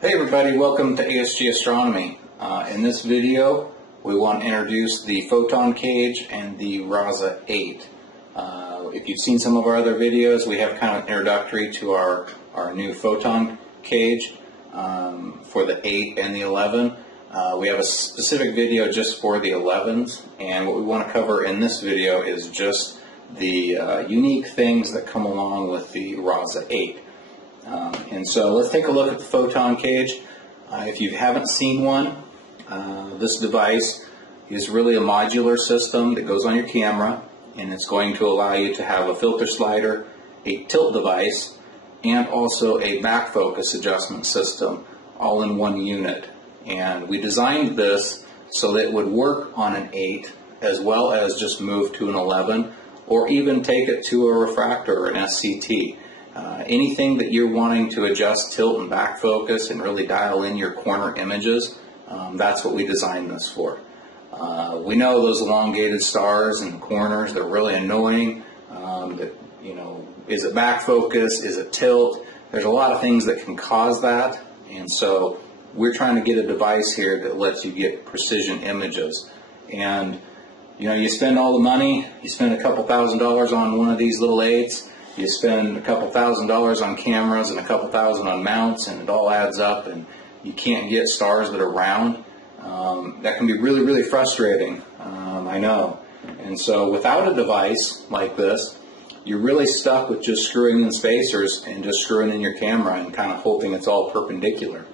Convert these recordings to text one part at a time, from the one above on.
Hey everybody, welcome to ASG Astronomy. In this video we want to introduce the Photon Cage and the RASA 8. If you've seen some of our other videos, we have kind of introductory to our new Photon Cage for the 8 and the 11. We have a specific video just for the 11s, and what we want to cover in this video is just the unique things that come along with the RASA 8. And so let's take a look at the Photon Cage. If you haven't seen one, this device is really a modular system that goes on your camera, and it's going to allow you to have a filter slider, a tilt device, and also a back focus adjustment system all in one unit. And we designed this so that it would work on an 8 as well as just move to an 11 or even take it to a refractor or an SCT. Anything that you're wanting to adjust tilt and back focus and really dial in your corner images, that's what we designed this for. We know those elongated stars in the corners, they're really annoying. Is it back focus? Is it tilt? There's a lot of things that can cause that, and so we're trying to get a device here that lets you get precision images. And you spend all the money, you spend a couple $1,000s on one of these little 8s, you spend a couple $1,000s on cameras and a couple $1,000 on mounts, and it all adds up, and you can't get stars that are round. That can be really, really frustrating, I know. And so without a device like this, you're really stuck with just screwing in spacers and just screwing in your camera and kind of hoping it's all perpendicular.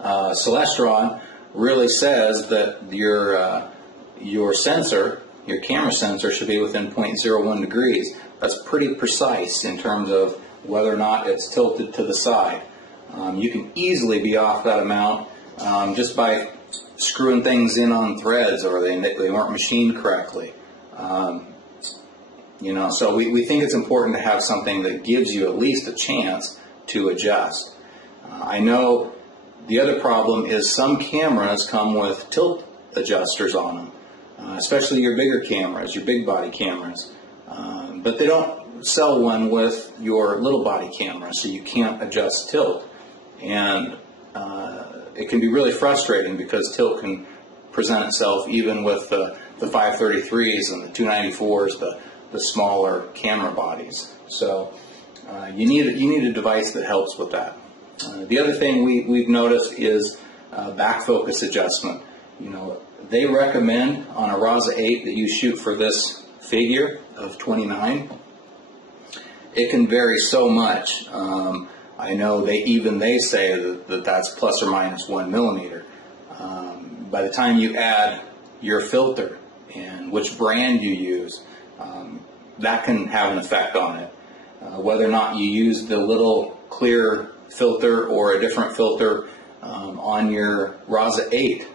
Celestron really says that your sensor, your camera sensor, should be within 0.01 degrees. That's pretty precise in terms of whether or not it's tilted to the side. You can easily be off that amount just by screwing things in on threads, or they weren't machined correctly. So we think it's important to have something that gives you at least a chance to adjust. I know the other problem is some cameras come with tilt adjusters on them, especially your bigger cameras, your big body cameras. But they don't sell one with your little body camera, so you can't adjust tilt. And it can be really frustrating because tilt can present itself even with the 533s and the 294s, the smaller camera bodies. So you need a device that helps with that. The other thing we've noticed is back focus adjustment. They recommend on a RASA 8 that you shoot for this figure of 29. It can vary so much. I know they say that that's plus or minus 1 millimeter. By the time you add your filter and which brand you use, that can have an effect on it. Whether or not you use the little clear filter or a different filter on your RASA 8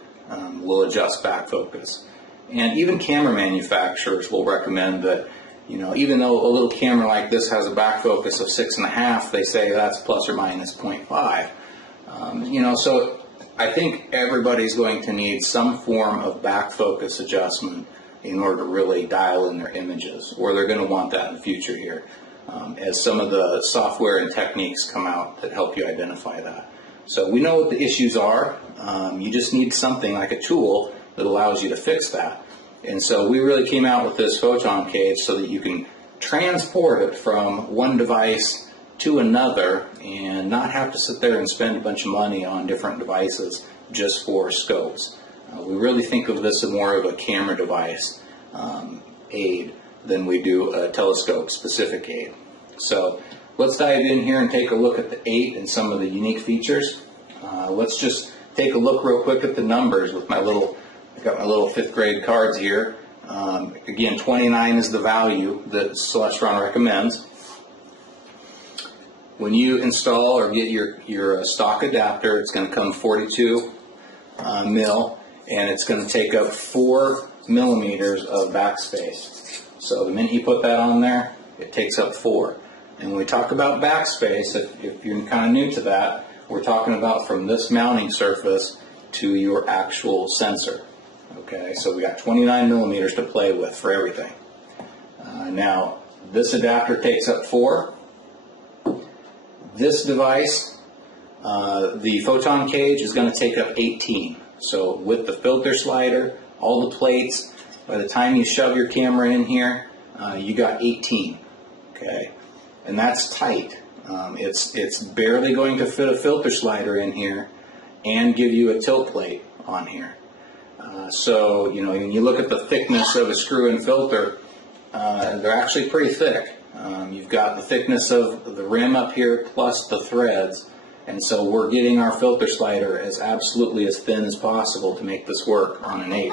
will adjust back focus. And even camera manufacturers will recommend that, even though a little camera like this has a back focus of 6.5, they say that's plus or minus 0.5. So I think everybody's going to need some form of back focus adjustment in order to really dial in their images, or they're going to want that in the future here, as some of the software and techniques come out that help you identify that. So we know what the issues are. You just need something like a tool that allows you to fix that. And so we really came out with this Photon Cage so that you can transport it from one device to another and not have to sit there and spend a bunch of money on different devices just for scopes. We really think of this as more of a camera device aid than we do a telescope specific aid. So let's dive in here and take a look at the 8 and some of the unique features. Let's just take a look real quick at the numbers with I got my little 5th grade cards here. Again, 29 is the value that Celestron recommends. When you install or get your stock adapter, it's going to come 42 mil, and it's going to take up 4 millimeters of backspace. So the minute you put that on there, it takes up 4. And when we talk about backspace, if you're kind of new to that, we're talking about from this mounting surface to your actual sensor. Okay, so we got 29 millimeters to play with for everything. Now, this adapter takes up 4. This device The Photon Cage is going to take up 18. So with the filter slider, all the plates, by the time you shove your camera in here, you got 18. Okay, and that's tight. It's barely going to fit a filter slider in here and give you a tilt plate on here. So, you know, when you look at the thickness of a screw-in filter, they're actually pretty thick. You've got the thickness of the rim up here plus the threads, and so we're getting our filter slider as absolutely as thin as possible to make this work on an 8.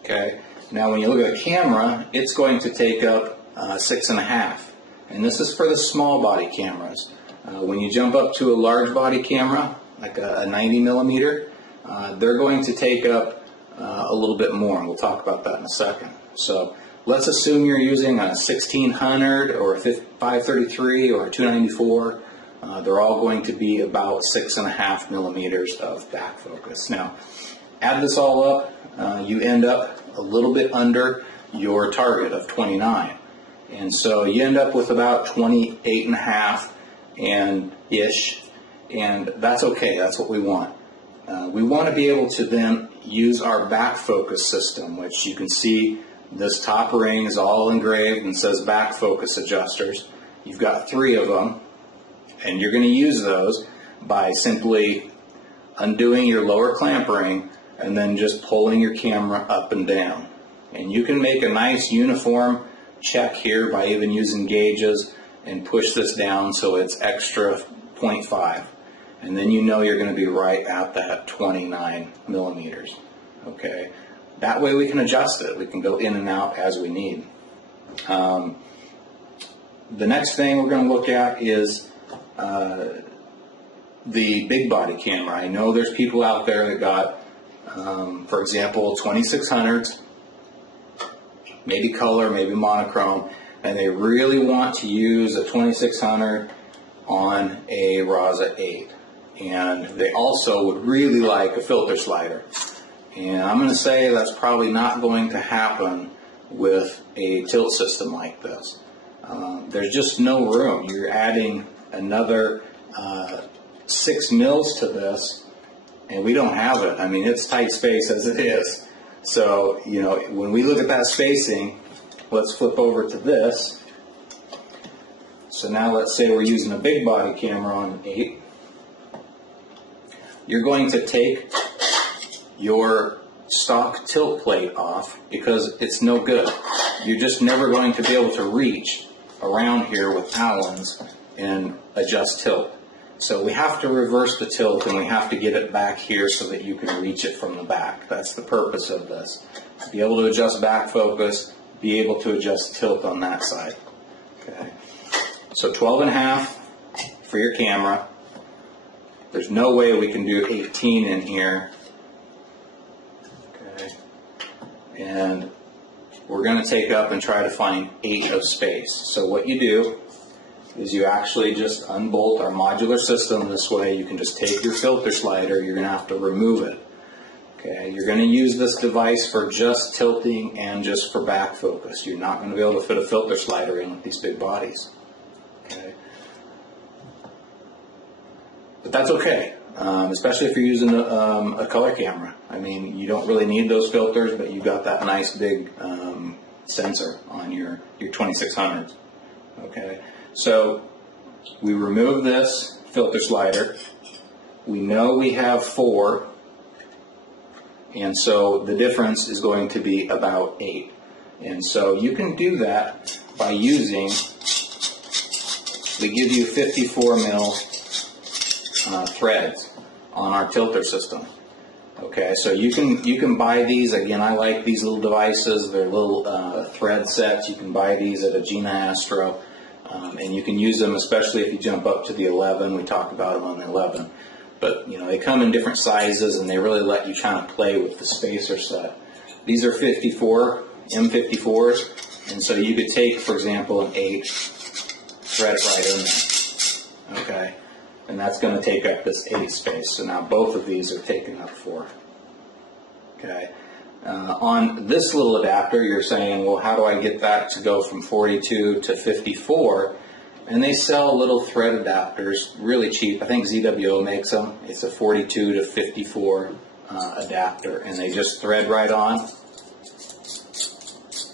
Okay, now when you look at the camera, it's going to take up 6.5, and this is for the small body cameras. When you jump up to a large body camera, like a 90 millimeter, they're going to take up a little bit more, and we'll talk about that in a second. So let's assume you're using a 1600 or a 533 or a 294. They're all going to be about 6.5 millimeters of back focus. Now, add this all up, you end up a little bit under your target of 29. And so you end up with about 28.5 and ish, and that's okay, that's what we want. We want to be able to then use our back focus system, which you can see this top ring is all engraved and says back focus adjusters. You've got 3 of them, and you're going to use those by simply undoing your lower clamp ring and then just pulling your camera up and down. And you can make a nice uniform check here by even using gauges and push this down so it's extra 0.5. And then you know you're going to be right at that 29 millimeters. Okay, that way we can adjust it. We can go in and out as we need. The next thing we're going to look at is the big body camera. I know there's people out there that got, for example, 2600s, maybe color, maybe monochrome, and they really want to use a 2600 on a RASA 8. And they also would really like a filter slider. And I'm going to say that's probably not going to happen with a tilt system like this. There's just no room. You're adding another 6 mils to this, and we don't have it. I mean, it's tight space as it is. So, you know, when we look at that spacing, let's flip over to this. So now let's say we're using a big body camera on an 8. You're going to take your stock tilt plate off because it's no good. You're just never going to be able to reach around here with Allen's and adjust tilt. So we have to reverse the tilt, and we have to get it back here so that you can reach it from the back. That's the purpose of this. To be able to adjust back focus, be able to adjust tilt on that side. Okay. So 12.5 for your camera. There's no way we can do 18 in here. Okay. And we're going to take up and try to find 8 of space. So what you do is you actually just unbolt our modular system this way. You can just take your filter slider. You're going to have to remove it. Okay. You're going to use this device for just tilting and just for back focus. You're not going to be able to fit a filter slider in with these big bodies. Okay. But that's okay, especially if you're using a color camera. I mean, you don't really need those filters, but you've got that nice big sensor on your 2600s. Okay, so we remove this filter slider. We know we have 4, and so the difference is going to be about 8. And so you can do that by using, we give you 54 mil threads on our tilter system. Okay, so you can buy these. Again, I like these little devices. They're little thread sets. You can buy these at a Gina Astro, and you can use them, especially if you jump up to the 11. We talked about them on the 11, but you know they come in different sizes, and they really let you kind of play with the spacer set. These are 54 M54s, and so you could take, for example, an 8, thread it right in there. Okay. And that's going to take up this 8 space. So now both of these are taking up 4. Okay. On this little adapter, you're saying, well, how do I get that to go from 42 to 54? And they sell little thread adapters, really cheap. I think ZWO makes them. It's a 42 to 54 adapter, and they just thread right on.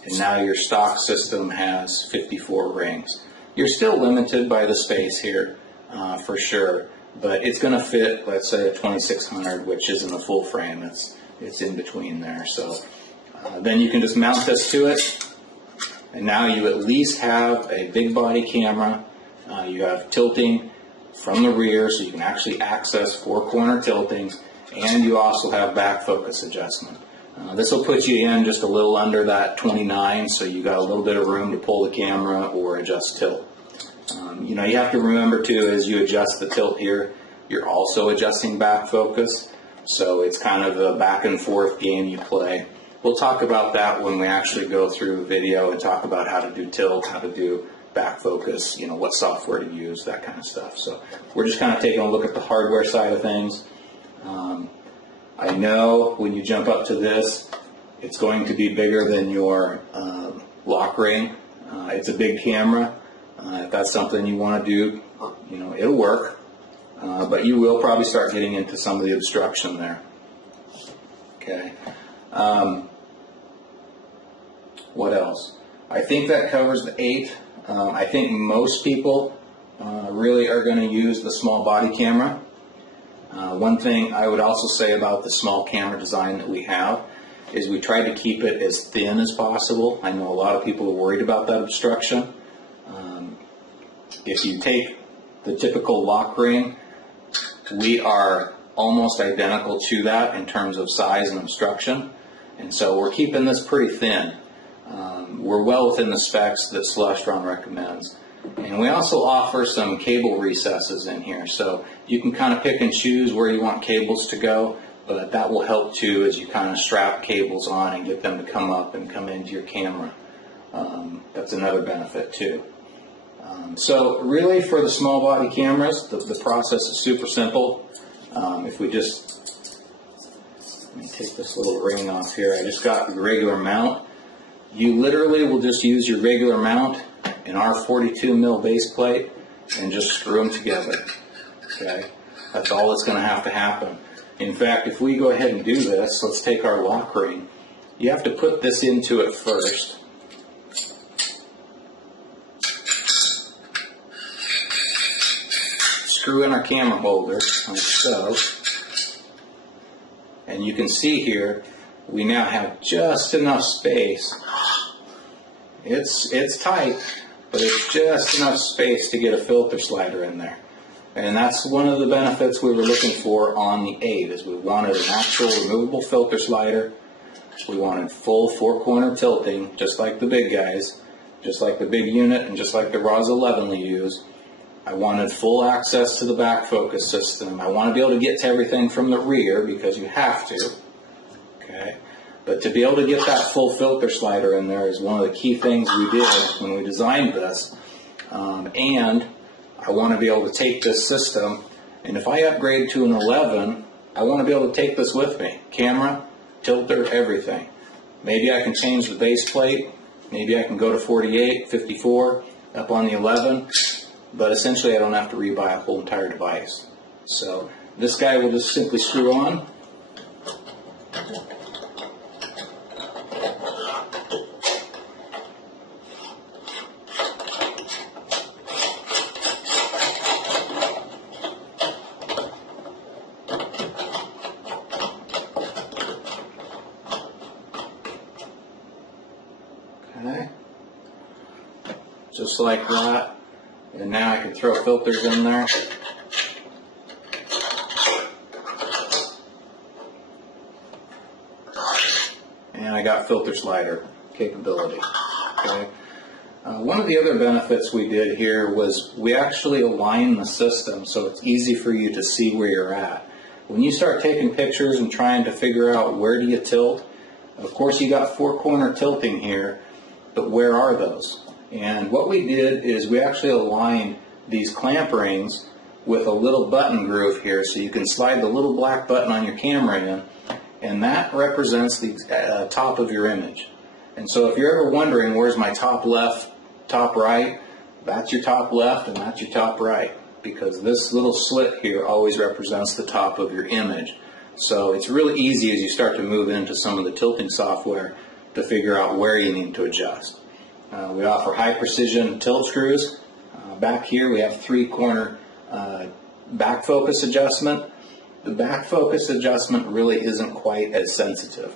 And now your stock system has 54 rings. You're still limited by the space here, for sure, but it's going to fit, let's say, a 2600, which isn't a full frame. It's in between there. So then you can just mount this to it, and now you at least have a big body camera. You have tilting from the rear, so you can actually access 4-corner tilting, and you also have back focus adjustment. This will put you in just a little under that 29, so you got a little bit of room to pull the camera or adjust tilt. You know, you have to remember too, as you adjust the tilt here, you're also adjusting back focus, so it's kind of a back and forth game you play. We'll talk about that when we actually go through video and talk about how to do tilt, how to do back focus, you know, what software to use, that kind of stuff. So we're just kind of taking a look at the hardware side of things. I know when you jump up to this, it's going to be bigger than your lock ring. It's a big camera. If that's something you want to do, you know, it'll work. But you will probably start getting into some of the obstruction there. Okay. What else? I think that covers the 8. I think most people really are going to use the small body camera. One thing I would also say about the small camera design that we have is we tried to keep it as thin as possible. I know a lot of people are worried about that obstruction. If you take the typical lock ring, we are almost identical to that in terms of size and obstruction, and so we're keeping this pretty thin. We're well within the specs that Celestron recommends. And we also offer some cable recesses in here, so you can kind of pick and choose where you want cables to go, but that will help too as you kind of strap cables on and get them to come up and come into your camera. That's another benefit too. So really for the small body cameras, the process is super simple. If we just, let me take this little ring off here. I just got the regular mount. You literally will just use your regular mount and our 42 mil base plate and just screw them together. Okay, that's all that's going to happen. In fact, if we go ahead and do this, let's take our lock ring. You have to put this into it first. Screw in our camera holder like so, and you can see here we now have just enough space. It's tight, but it's just enough space to get a filter slider in there. And that's one of the benefits we were looking for on the 8, is we wanted an actual removable filter slider. We wanted full 4-corner tilting, just like the big guys, just like the big unit, and just like the RASA 11 we use. I wanted full access to the back focus system. I want to be able to get to everything from the rear because you have to. Okay. But to be able to get that full filter slider in there is one of the key things we did when we designed this. And I want to be able to take this system, and if I upgrade to an 11, I want to be able to take this with me. Camera, tilter, everything. Maybe I can change the base plate. Maybe I can go to 48, 54, up on the 11. But essentially I don't have to rebuy a whole entire device. So this guy will just simply screw on. Okay. Just like that. And now I can throw filters in there. And I got filter slider capability. Okay. One of the other benefits we did here was we actually aligned the system so it's easy for you to see where you're at. When you start taking pictures and trying to figure out where do you tilt, of course you got 4-corner tilting here, but where are those? And what we did is we actually aligned these clamp rings with a little button groove here, so you can slide the little black button on your camera in, and that represents the top of your image. And so if you're ever wondering where's my top left, top right, that's your top left and that's your top right, because this little slit here always represents the top of your image. So it's really easy as you start to move into some of the tilting software to figure out where you need to adjust. We offer high precision tilt screws. Back here we have 3-corner back focus adjustment. The back focus adjustment really isn't quite as sensitive.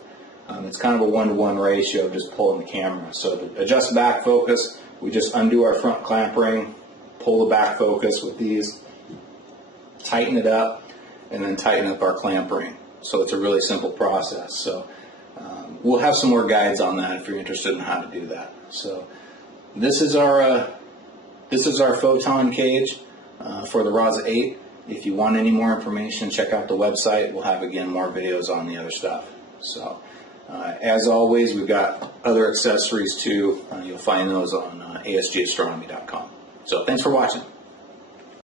It's kind of a 1-to-1 ratio of just pulling the camera. So to adjust back focus, we just undo our front clamp ring, pull the back focus with these, tighten it up, and then tighten up our clamp ring. So it's a really simple process. So we'll have some more guides on that if you're interested in how to do that. So this is our Photon Cage for the RASA 8. If you want any more information, check out the website. We'll have, again, more videos on the other stuff. So as always, we've got other accessories too. You'll find those on asgastronomy.com. So thanks for watching.